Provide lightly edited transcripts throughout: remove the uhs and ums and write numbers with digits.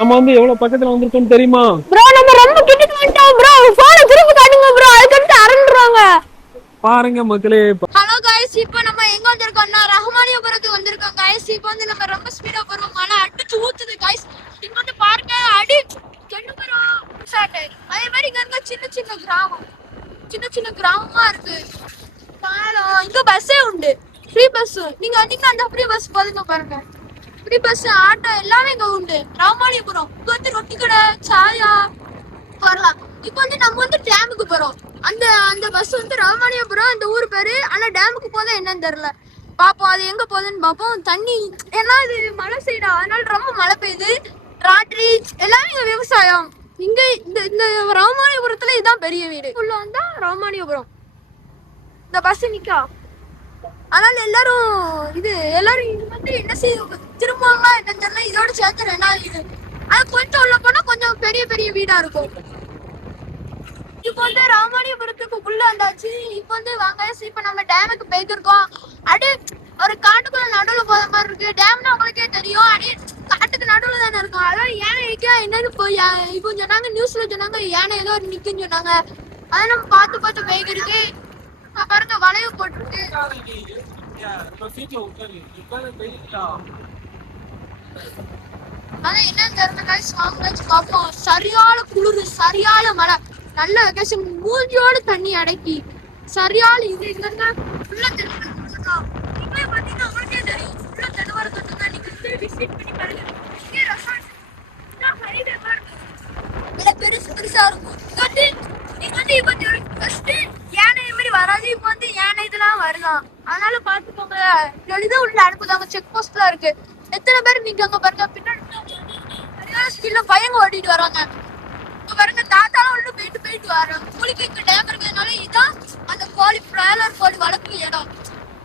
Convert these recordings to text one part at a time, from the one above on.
நம்ம வந்து எவ்வளவு பக்கத்துல வந்திருக்கோம் தெரியுமா bro? நம்ம ரொம்ப கிட்ட வந்துட்டோம் bro. போன் திருப்பி காட்டுங்க bro. அதுக்கு அரண்டுறாங்க. பாருங்க மக்களே. ஹலோ गाइस, இப்போ நம்ம எங்க வந்திருக்கோம்னா ரஹ்மானியபுரத்துக்கு வந்திருக்கோம் गाइस. இப்போ வந்து நம்ம ரொம்ப ஸ்பீடா போறோம். மழை அடிச்சு ஊத்துது गाइस. இங்க வந்து பாருங்க அடி கெண்டு போறோம் சாட்டை. அதே மாதிரி இங்க இருக்க சின்ன சின்ன கிராமமா இருக்கு. பாலம் இங்க பஸ்ஸே உண்டு, ஃப்ரீ பஸ். நீங்க அந்த ஃப்ரீ பஸ் போதுங்க பாருங்க. ஃப்ரீ பஸ் ஆட்டோ எல்லாமே இங்க உண்டு. ராமானியபுரம் இங்க வந்து ரொட்டி கடை சாயா வரலாம். இப்போ வந்து நம்ம வந்து டேமுக்கு போறோம். அந்த பஸ் வந்து ராமானியபுரம் அந்த ஊர் பேரு. ஆனா டேமுக்கு போதா என்னன்னு தெரியல. பாப்போம் அது எங்க போகுதுன்னு பாப்போம். தண்ணி ஏன்னா இது மழை சைடா, அதனால ரொம்ப மழை பெய்யுது. ராத்திரி எல்லாமே இங்க விவசாயம். இங்க இந்த ராமானியபுரத்துல இதுதான் பெரிய வீடு. உள்ள வந்தா ராமானியபுரம். இந்த பஸ் நிக்கா, அதனால எல்லாரும் இது வந்து என்ன செய்ய திரும்புவாங்க என்னன்னு தெரியல. இதோட சேர்த்து 2வது இது. அது கொஞ்சம் உள்ள போனா கொஞ்சம் பெரிய பெரிய வீடா இருக்கும். இப்போ வந்து ராமானியபுரத்துக்கு உள்ள வந்தாச்சு. இப்போ வந்து வாங்க, இப்ப நம்ம டேமுக்கு போயிருக்கோம். அப்படியே ஒரு காட்டுக்குள்ள நடுவுல போற மாதிரி இருக்கு. டேம்னா உங்களுக்கே தெரியும், அப்படியே காட்டுக்கு நடுவுல தானே இருக்கும். அதாவது யானை இருக்கா என்னன்னு போய் இப்போ சொன்னாங்க, நியூஸ்ல சொன்னாங்க யானை ஏதோ ஒரு நிக்குன்னு சொன்னாங்க. அதை நம்ம பார்த்து போயிருக்கு. பாருங்க வளைவு போட்டுருக்கு. அதான் என்னன்னு தெரியல பார்ப்போம். சரியான குளிர், சரியான மழை, நல்ல வெக்கேஷன். மூஞ்சியோட தண்ணி அடக்கி சரியான இது. இங்க ஃபுல்லா தென்மரம். நீங்களே பாத்தீங்கன்னா உங்களுக்கே தெரியும், ஃபுல்லா தென்மரம் தொட்டுங்க. நீங்க விசிட் பண்ணி பாருங்க. இங்கே ரெசார்ட் பெருசா இருக்கும். நீங்க வந்து இப்போ ஃபர்ஸ்ட் யானை மாதிரி வராது. இப்போ வந்து யானை இதெல்லாம் வருதான், அதனால பாத்துக்கோங்க. எளிதா உள்ள அனுப்புதாங்க. செக் போஸ்ட்ல இருக்கு. எத்தனை பேர் நீங்க அங்க பாருங்க. பின்னாடி ஸ்பீட்ல பயங்க ஓட்டிட்டு வராங்க. பாருங்க தாத்தாலாம் உள்ள போயிட்டு வரோம். உங்களுக்கு இங்க டேம் இருக்கிறதுனால இதான் அந்த பிராய்லர் கோழி வளர்ப்பு இடம்.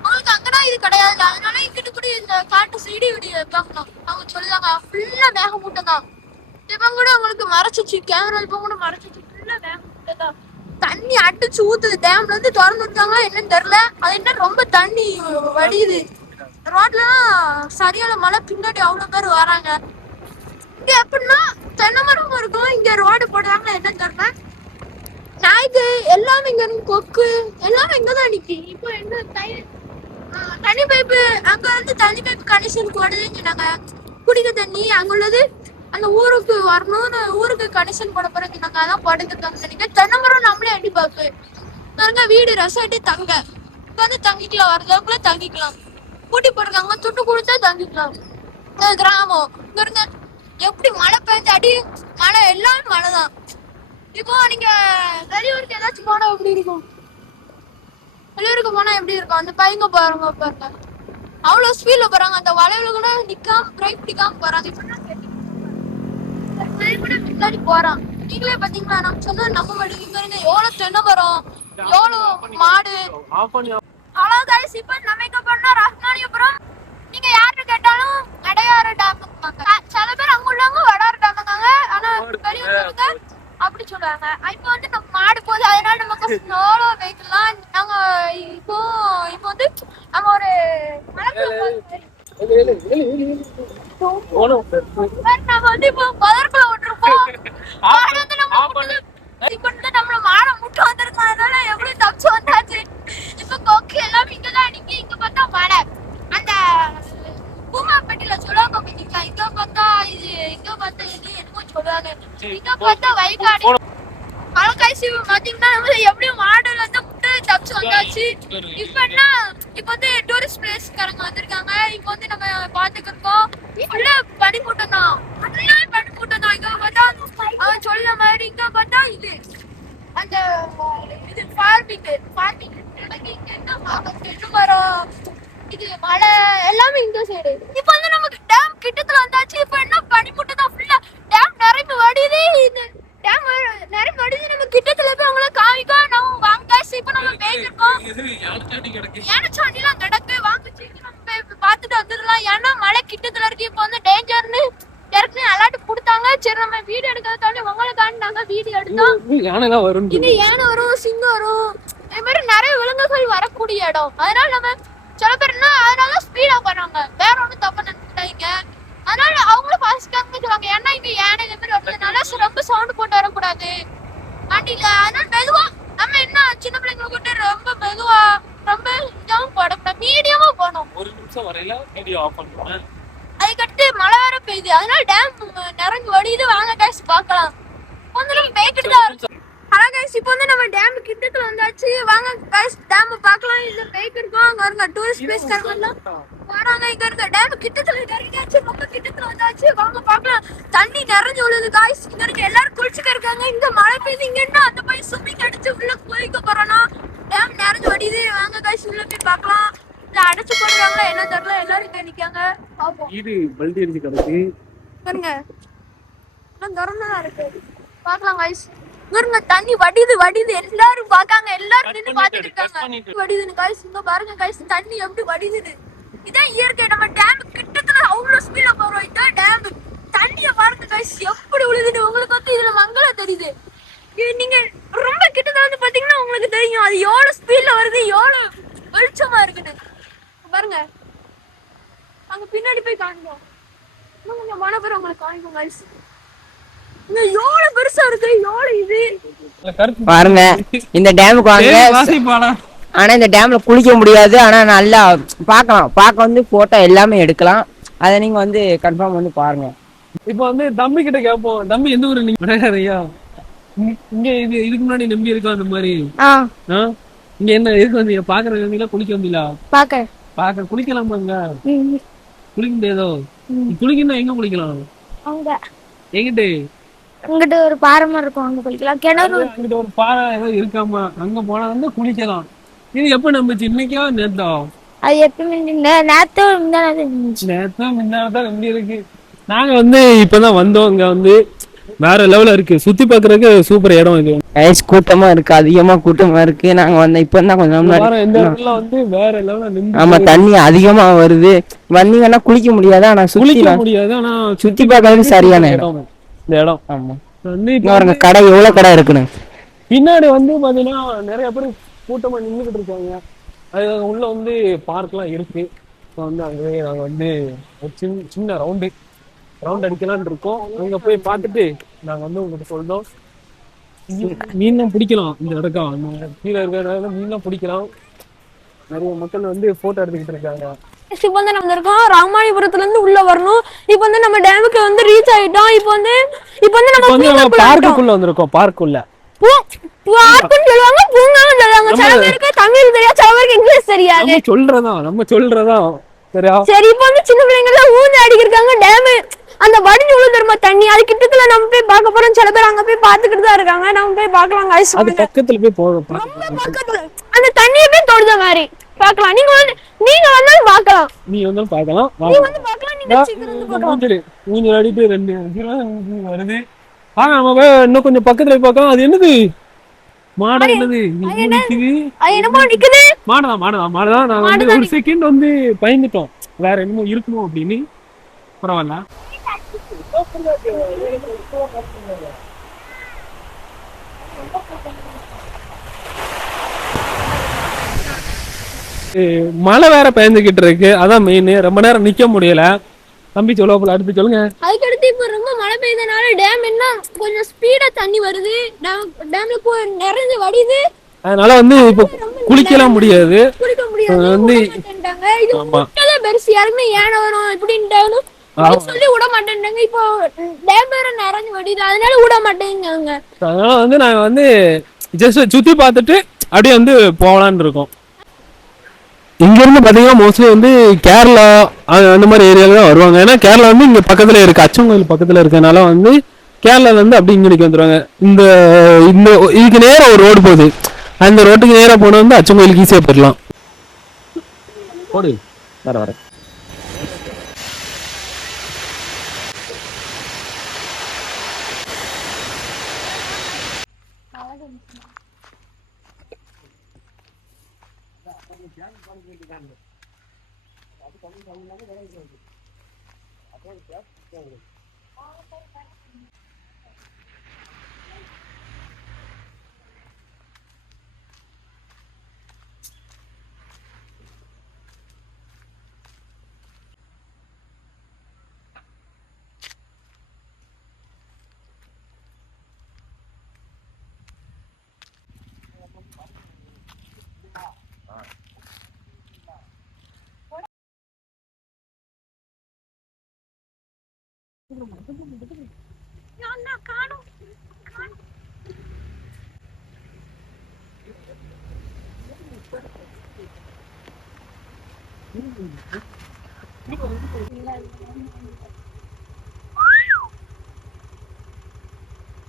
அவங்களுக்கு அங்கதான் இது கிடையாது. அதனால இங்கிட்டு கூட இந்த காட்டு சைடு இப்படி பார்க்கணும். அவங்க சொல்லுவாங்க ஃபுல்லா மேகமூட்டம் தான். இப்ப கூட உங்களுக்கு மறைச்சிச்சு, கேமரா இப்ப கூட மறைச்சிச்சு. ஃபுல்லா மேகமூட்டம் தான். தண்ணி அடிச்சு ஊத்துது. டேம்ல இருந்து திறந்து விட்டாங்களா என்னன்னு தெரியல. அது என்ன ரொம்ப தண்ணி வடியுது. ரோட்லாம் சரியான மழை. பின்னாடி அவ்வளவு பேர் வராங்க. இங்க எப்படின்னா தென்னைமரம் இருக்கும். இங்க ரோடு போடுறாங்க என்னன்னு தெரியல. நாய்க்கு எல்லாமே இங்க கொக்கு எல்லாமே இங்கதான் நிக்கி. இப்போ என்ன தண்ணி பைப்பு, அங்க வந்து தண்ணி பைப்பு கனெக்ஷன் போடுதுன்னு சொன்னாங்க. குடிக்க தண்ணி அங்க உள்ளது அந்த ஊருக்கு வரணும்னு ஊருக்கு கனெக்ஷன் போட போறேன்னு சொன்னாங்க. அதான் போட்டுருக்காங்க நினைக்க. தென்னைமரம் நம்மளே அடி பார்ப்பு பாருங்க. வீடு ரெசார்ட்டு தங்க இங்க வந்து தங்கிக்கலாம். வரதுக்குள்ள தங்கிக்கலாம். கூட்டி போட்டிருக்காங்க. துட்டு கொடுத்தா தங்கிக்கலாம். கிராமம் இங்க இருந்த எப்படி மழை பெய்ஞ்சு அடி மழை எல்லாமே மழைதான். இப்போ நீங்க வெளியூருக்கு ஏதாச்சும் போனா எப்படி இருக்கும்? வெளியூருக்கு போனா எப்படி இருக்கும்? அந்த பையங்க போறாங்க பாருங்க, அவ்வளவு ஸ்பீட்ல போறாங்க. அந்த வளைவுல கூட நிக்காம பிரேக் பிடிக்காம போறாங்க. இப்படி பின்னாடி போறான். நீங்களே பாத்தீங்களா, நம்ம சொன்னா நம்ப மாட்டேங்க. எவ்வளவு தென்னைமரம், எவ்வளவு மாடு. ஹலோ गाइस, இப்போ நம்ம எங்க போறோம்னா ரஹ்மானியபுரம். நீங்க யாரு கேட்டாலும் அடையாறு டேம். சில பேர் அங்க உள்ளவங்க வடாறு டேம்ங்க, ஆனா வெளியூர்ல அப்படி சொல்லுவாங்க. இப்போ வந்து நம்ம மாடு போகுது, அதனால நமக்கு ஸ்லோலோ வெஹிக்கிள்லாம் நாங்க இப்போ வந்து நம்ம ஒரு நம்ம வந்து இப்போ பதற்குள்ள விட்டுருப்போம். மாடு வந்து நம்மள மாடை முட்டை வந்திருக்கோம். அதனால எப்படி தப்பிச்சு வந்தாச்சு. இப்ப கொக்கு எல்லாம் இங்கதான் நிக்கி. இங்க பார்த்தா மழை. அந்த பூமாப்பட்டியில சொல்லுவாங்க பாத்தீங்களா, இங்க பார்த்தா இது, இங்க பார்த்தா இது என்னமோ சொல்லுவாங்க. இங்க பார்த்தா வயக்காடு. பழக்காய்ச்சி பாத்தீங்கன்னா எப்படியும் மாடுல இருந்து முட்டை தப்பிச்சு வந்தாச்சு. இப்ப வந்து டூரிஸ்ட் பிளேஸ்காரங்க வந்திருக்காங்க. இப்ப வந்து நம்ம பாத்துக்கிருக்கோம். உள்ள பனிக்கூட்டம் தான், ஃபுல்லாவே பனிக்கூட்டம் தான். இங்க பார்த்தா அவன் சொல்ல மாதிரி இங்க பார்த்தா இது அந்த இது ஃபார்மிங் என்ன மரம், இது மழை எல்லாமே இந்த சைடு. இப்ப வந்து நமக்கு டேம் கிட்டத்துல வந்தாச்சு. இப்ப என்ன பனிமூட்டம் தான் ஃபுல்லா. டேம் நிரம்பி வடியுது. இந்த டேம் நிரம்பி வடியுது. நம்ம கிட்டத்துல போய் அவங்கள காமிக்கோம். நம்ம வாங்க. இப்ப நம்ம போயிருக்கோம். யானைச்சாண்டிலாம் கிடக்கு. வாங்க சீக்கிரம் பார்த்துட்டு வந்துடலாம். ஏன்னா மழை கிட்டத்துல இருக்கு. இப்ப வந்து டேஞ்சர்னு ஏற்கனவே அலர்ட் கொடுத்தாங்க. சரி நம்ம வீடியோ எடுக்கிறதாண்டி உங்களை காண்டாங்க. வீடியோ எடுத்தோம். இங்க யானை வரும், சிங்கம் வரும், இது மாதிரி நிறைய விலங்குகள் வரக்கூடிய இடம். அதனால நம்ம சில பேர் என்ன அதனால ஸ்பீடா போறாங்க. வேற ஒண்ணும் தப்பா நினைக்கிறாங்க. அதனால அவங்களும் வெளிச்சம் வரையில வீடியோ ஆஃப் பண்ணுவேன். அதுக்கடுத்து மழை வேற பெய்யுது, அதனால டேம் நிறஞ்சு வடியுது. வாங்க கைஸ் பார்க்கலாம். வந்து நம்ம பேக்கிட்டு தான். ஹலோ கைஸ், இப்போ வந்து நம்ம டேம் கிட்டத்துல வந்தாச்சு. வாங்க கைஸ் டேம் பார்க்கலாம். இல்ல பேக் இருக்கோம். அங்க இருக்க டூரிஸ்ட் பிளேஸ் காரங்கலாம் வராங்க. இங்க இருக்க டேம் கிட்டத்துல இறங்கியாச்சு. ரொம்ப கிட்டத்துல வந்தாச்சு. வாங்க பார்க்கலாம். தண்ணி நிறைஞ்சு விழுது கைஸ். இங்க இருக்க எல்லாரும் குளிச்சுக்க இருக்காங்க. இங்க மழை பெய்யுது. இங்க என்ன அந்த போய் ஸ்விம்மிங் அடிச்சு உள்ள குளிக்க போறோம்னா டேம் நிறைஞ்சு வடியுது. வாங்க கைஸ் உள்ள போய் பார்க்கலாம். இல்ல அடைச்சு போடுறாங்களா என்ன தெரியல. எல்லாரும் இங்க நிக்காங்க. பாப்போம். இது பல்டி அடிச்சு கிடக்கு பாருங்க, எல்லாம் திறந்ததா இருக்கு. பார்க்கலாம் கைஸ். இங்க தண்ணி வடியுது. எல்லாரும் பாக்காங்க. எல்லாரும் நின்னு பாத்துட்டு இருக்காங்க. வடியுதுன்னு கைஸ். இங்க பாருங்க கைஸ், தண்ணி எப்படி வடியுது. இதான் இயற்கை. நம்ம டேம் கிட்டத்துல அவ்வளவு ஸ்பீடா போறோம். இதான் டேம். தண்ணிய பாருங்க கைஸ் எப்படி விழுதுன்னு. உங்களுக்கு வந்து இதுல மங்களம் தெரியுது. நீங்க ரொம்ப கிட்டத்துல வந்து பாத்தீங்கன்னா உங்களுக்கு தெரியும் அது எவ்வளவு ஸ்பீட்ல வருது, எவ்வளவு வெளிச்சமா இருக்குன்னு. பாருங்க, அங்க பின்னாடி போய் காண்போம். இன்னும் கொஞ்சம் மனப்பெற உங்களுக்கு காண்போம் கைஸ். இங்க எவ்வளவு பெருசா இருக்கு, எவ்வளவு இது பாருங்க. இந்த டேமுக்கு வாங்க. ஆனா இந்த டேம்ல குளிக்க முடியாது. ஆனா நல்லா பார்க்கலாம். பார்க்க வந்து போட்டோ எல்லாமே எடுக்கலாம். அதை நீங்க வந்து கன்ஃபார்ம் வந்து பாருங்க. இப்போ வந்து தம்பி கிட்ட கேட்போம். தம்பி எந்த ஊரு நீங்க? ஐயா இங்க இதுக்கு முன்னாடி நம்பி இருக்கோம் அந்த மாதிரி. இங்க என்ன எதுக்கு வந்தீங்க? பாக்குறது வந்தீங்களா குளிக்க வந்தீங்களா? பாக்க குளிக்கலாமாங்க? குளிக்க முடியாதோ? குளிக்கணும். எங்க குளிக்கலாம்? எங்கிட்டு? அங்கிட்ட ஒரு பாறை மாதிரி இருக்கும், அங்க குளிக்கலாம். கிணறு அங்கிட்ட ஒரு பாறை ஏதோ இருக்காமா, அங்க போனா வந்து குளிக்கலாம். இது எப்ப நம்பிச்சு? இன்னைக்கா நேத்தா? அது எப்பவுமே நேத்தும் முன்னாதான் நம்பி இருக்கு. நாங்க வந்து இப்பதான் வந்தோம். இங்க வந்து வேற லெவல்ல இருக்கு. சுத்தி பாக்குறதுக்கு சூப்பர் இடம் இது. கூட்டமா இருக்கு, அதிகமா கூட்டமா இருக்கு. நாங்க வந்து இப்பதான் கொஞ்சம் இந்த இடத்துல வந்து வேற லெவல்ல. ஆமா, தண்ணி அதிகமா வருது. வந்தீங்கன்னா குளிக்க முடியாது. ஆனா குளிக்க முடியாது. ஆனா சுத்தி பார்க்கறதுக்கு சரியான இடம் இந்த இடம். ஆமா, கடை எவ்வளவு கடை இருக்குன்னு பின்னாடி வந்து பாத்தீங்கன்னா நிறைய பேர் கூட்டமா நின்றுகிட்டு இருக்காங்க. அது உள்ள வந்து பார்க் எல்லாம் இருக்கு. வந்து அங்கேயே நாங்க வந்து ஒரு சின்ன ரவுண்ட் அடிக்கலாம்னு இருக்கோம். அங்க போய் பார்த்துட்டு நாங்க வந்து உங்களுக்கு சொல்றோம். மீன்லாம் பிடிக்கலாம். இந்த இடக்கம் கீழே இருக்கிற மீன்லாம் பிடிக்கலாம். நிறைய மக்கள் வந்து போட்டோ எடுத்துக்கிட்டு இருக்காங்க. இப்போ வந்து நம்ம இருக்கோம் ராமாயபுரத்துல இருந்து உள்ள வரணும். இப்போ வந்து நம்ம டேமுக்கு வந்து ரீச் ஆயிட்டோம். இப்போ வந்து நம்ம பார்க்குள்ள வந்திருக்கோம். பார்க்குள்ள பார்க்குன்னு சொல்லுவாங்க, பூங்கான்னு சொல்லுவாங்க. சில பேருக்கு தமிழ் தெரியாது, சில பேருக்கு இங்கிலீஷ் தெரியாது. நம்ம சொல்றதா சரியா? சரி, இப்போ வந்து சின்ன பிள்ளைங்க எல்லாம் ஊந்து அடிக்கிறாங்க. டேம் அந்த வடிஞ்சு விழுந்துருமா தண்ணி. அது கிட்டத்துல நம்ம போய் பார்க்க போறோம். சில பேர் அங்க போய் பாத்துக்கிட்டு தான் இருக்காங்க. நம்ம போய் பார்க்கலாம் கைஸ். அது பக்கத்துல போய் போறோம். பக்கத்துல அந்த தண்ணியை போய் தொடுத மாதிரி பார்க்கலாம். நீங்க வந்தாலும் பார்க்கலாம். நீ வந்தாலும் பார்க்கலாம். நீங்க சீக்கிரம் வந்து பார்க்கலாம். ஊஞ்சல் அடிட்டு 2 வருது. நம்ம இன்னும் கொஞ்சம் பக்கத்துல போய் பார்க்கலாம். அது என்னது? மாடா? என்னது நிக்குது? மாடதான். நாங்க வந்து ஒரு செகண்ட் வந்து பயந்துட்டோம், வேற என்னமோ இருக்குமோ அப்படின்னு. பரவாயில்ல. மழை வேற பெய்ஞ்சுக்கிட்டு இருக்கு. அதான் மெயின். ரொம்ப நேரம் நிக்க முடியல. தம்பி சொல்ல அடுத்து சொல்லுங்க. அதுக்கடுத்து இப்ப ரொம்ப மழை பெய்தனால டேம் என்ன கொஞ்சம் ஸ்பீடா தண்ணி வருது. டேம்ல நிறைஞ்சு வடியுது. அதனால வந்து இப்ப குளிக்கலாம் முடியாது. வந்து பெருசு யாருமே ஏன வரும் இப்படின்ட்டு சொல்லி விட மாட்டேன்டாங்க. இப்போ டேம் வேற நிறைஞ்சு வடியுது, அதனால விட மாட்டேங்காங்க. அதனால வந்து நாங்க வந்து ஜஸ்ட் சுத்தி பார்த்துட்டு அப்படியே வந்து போகலான்னு இருக்கோம். இங்க இருந்து பாத்தீங்கன்னா மோஸ்ட்லி வந்து கேரளா அந்த மாதிரி ஏரியால தான் வருவாங்க. ஏன்னா கேரளா வந்து இங்க பக்கத்துல இருக்கு, அச்சங்கோயில் பக்கத்துல இருக்கனால வந்து கேரளால இருந்து அப்படி இங்க வந்துருவாங்க. இந்த இதுக்கு நேரம் ஒரு ரோடு போகுது. அந்த ரோட்டுக்கு நேரம் போன வந்து அச்சங்கோயிலுக்கு ஈஸியா போயிடலாம். வர காணும்.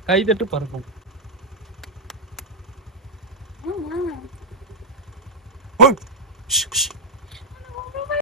கைதட்டு பறக்கும்.